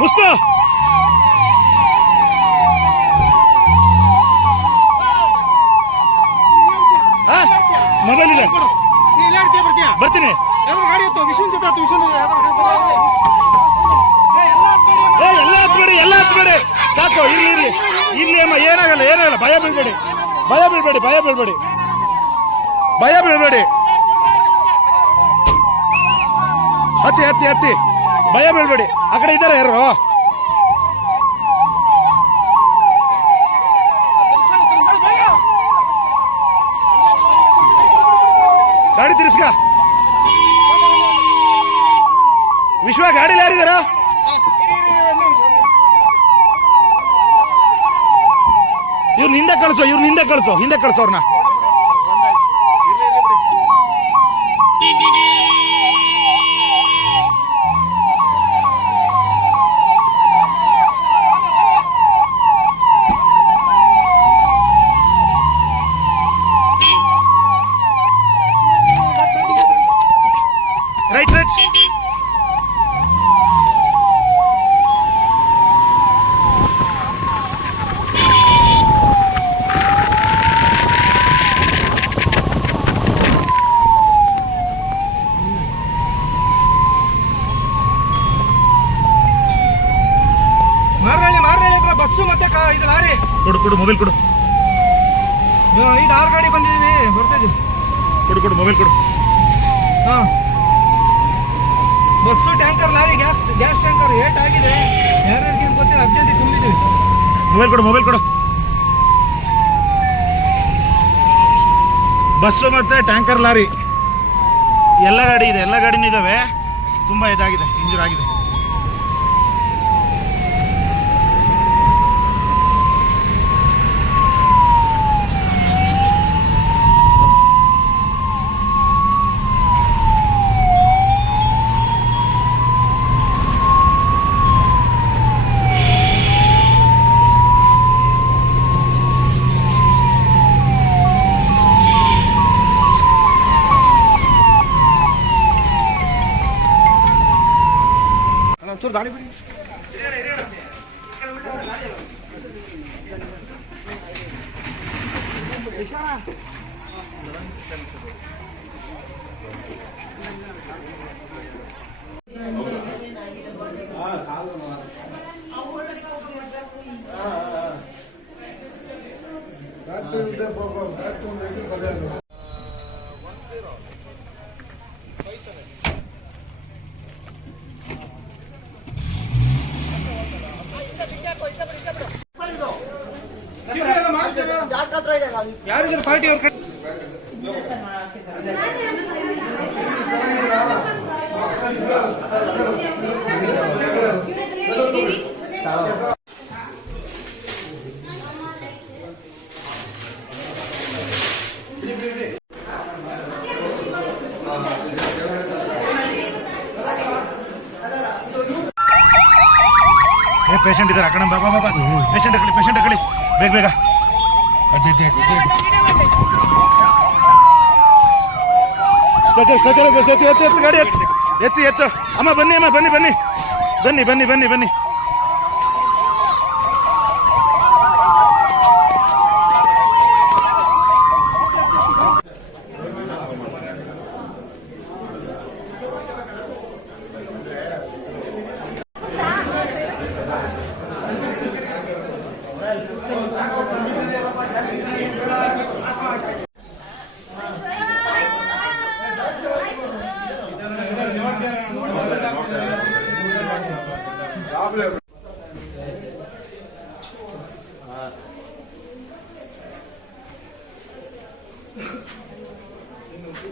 ಮುಸ್ತಾ! Mobile ಇಲ್ಲ ಬರ್ತೀನಿ. ಎಲ್ಲ ಹತ್ಬೇಡಿ ಎಲ್ಲ ಹತ್ಬೇಡಿ ಸಾಕು ಇರ್ಲಿ ಇರ್ಲಿ. ಇರ್ಲಿ ಅಮ್ಮ ಏನಾಗಲ್ಲ ಏನಾಗಲ್ಲ. ಭಯ ಬೀಳ್ಬೇಡಿ. ಭಯ ಬೀಳ್ಬೇಡಿ ಭಯ ಬೀಳ್ಬೇಡಿ. ಭಯ ಬೀಳ್ಬೇಡಿ. ಹತ್ತಿ ಹತ್ತಿ ಹತ್ತಿ. ಭಯ ಬೀಳ್ಬೇಡಿ. ಆ ಕಡೆ ಇದ್ದಾರೆ ಯಾರು? ಗಾಡಿ ತಿರ್ಸ್ಕ. ವಿಶ್ವ ಗಾಡಿಲಿ ಯಾರಿದಾರ? ಇವ್ರು ಹಿಂದೆ ಕಳಿಸೋ, ಇವ್ರು ಹಿಂದೆ ಕಳಿಸೋ ಹಿಂದೆ ಕಳಿಸೋ ಕೊಡು ಕೊಡು ಮೊಬೈಲ್ ಕೊಡು. ಈಗ ಆರು ಗಾಡಿ ಬಂದಿದ್ದೀವಿ ಬರ್ತಾ ಇದೀವಿ. ಕೊಡು ಕೊಡು ಮೊಬೈಲ್ ಕೊಡು. ಹಾಂ. Bus tanker lorry gas gas tanker eight ಆಗಿದೆ. ಯಾರ್ಯಾರಿಗೆ ಗೊತ್ತಿಲ್ಲ ಅರ್ಜೆಂಟಿಗೆ ತುಂಬಿದ್ದೀವಿ. ಮೊಬೈಲ್ ಕೊಡು ಮೊಬೈಲ್ ಕೊಡು. ಬಸ್ಸು ಮತ್ತು ಟ್ಯಾಂಕರ್ ಲಾರಿ. ಎಲ್ಲ ಗಾಡಿ ಇದೆ ಎಲ್ಲ ಗಾಡಿನೂ ಇದ್ದಾವೆ ತುಂಬ ಇದಾಗಿದೆ ಇಂಜೂರ್ ಆಗಿದೆ. চল দাঁড়িয়ে পড়ি That will be the problem. That will make it ಯಾರಿಗಾರ ಪಾರ್ಟಿ ಅವ್ರ ಕೈ ಏ ಪೇಷಂಟ್ ಇದ್ದಾರೆ ಆ ಕಡೆ ಬಾ ಬಾ ಬಾ ಪೇಷಂಟ್ ಕಳಿ ಪೇಷಂಟ್ ಕಳಿ ಬೇಗ ಬೇಗ ಸ್ಟ್ರೆಚರ್ ಸ್ಟ್ರೆಚರ್ ಎತ್ತಿ ಎತ್ತಿ ಎತ್ತಿ, ಗಾಡಿ ಎತ್ತಿ. ಎತ್ತಿ, ಎತ್ತು. ಅಮ್ಮ, ಬನ್ನಿ ಅಮ್ಮ, ಬನ್ನಿ ಬನ್ನಿ. ಬನ್ನಿ ಬನ್ನಿ ಬನ್ನಿ ಬನ್ನಿ.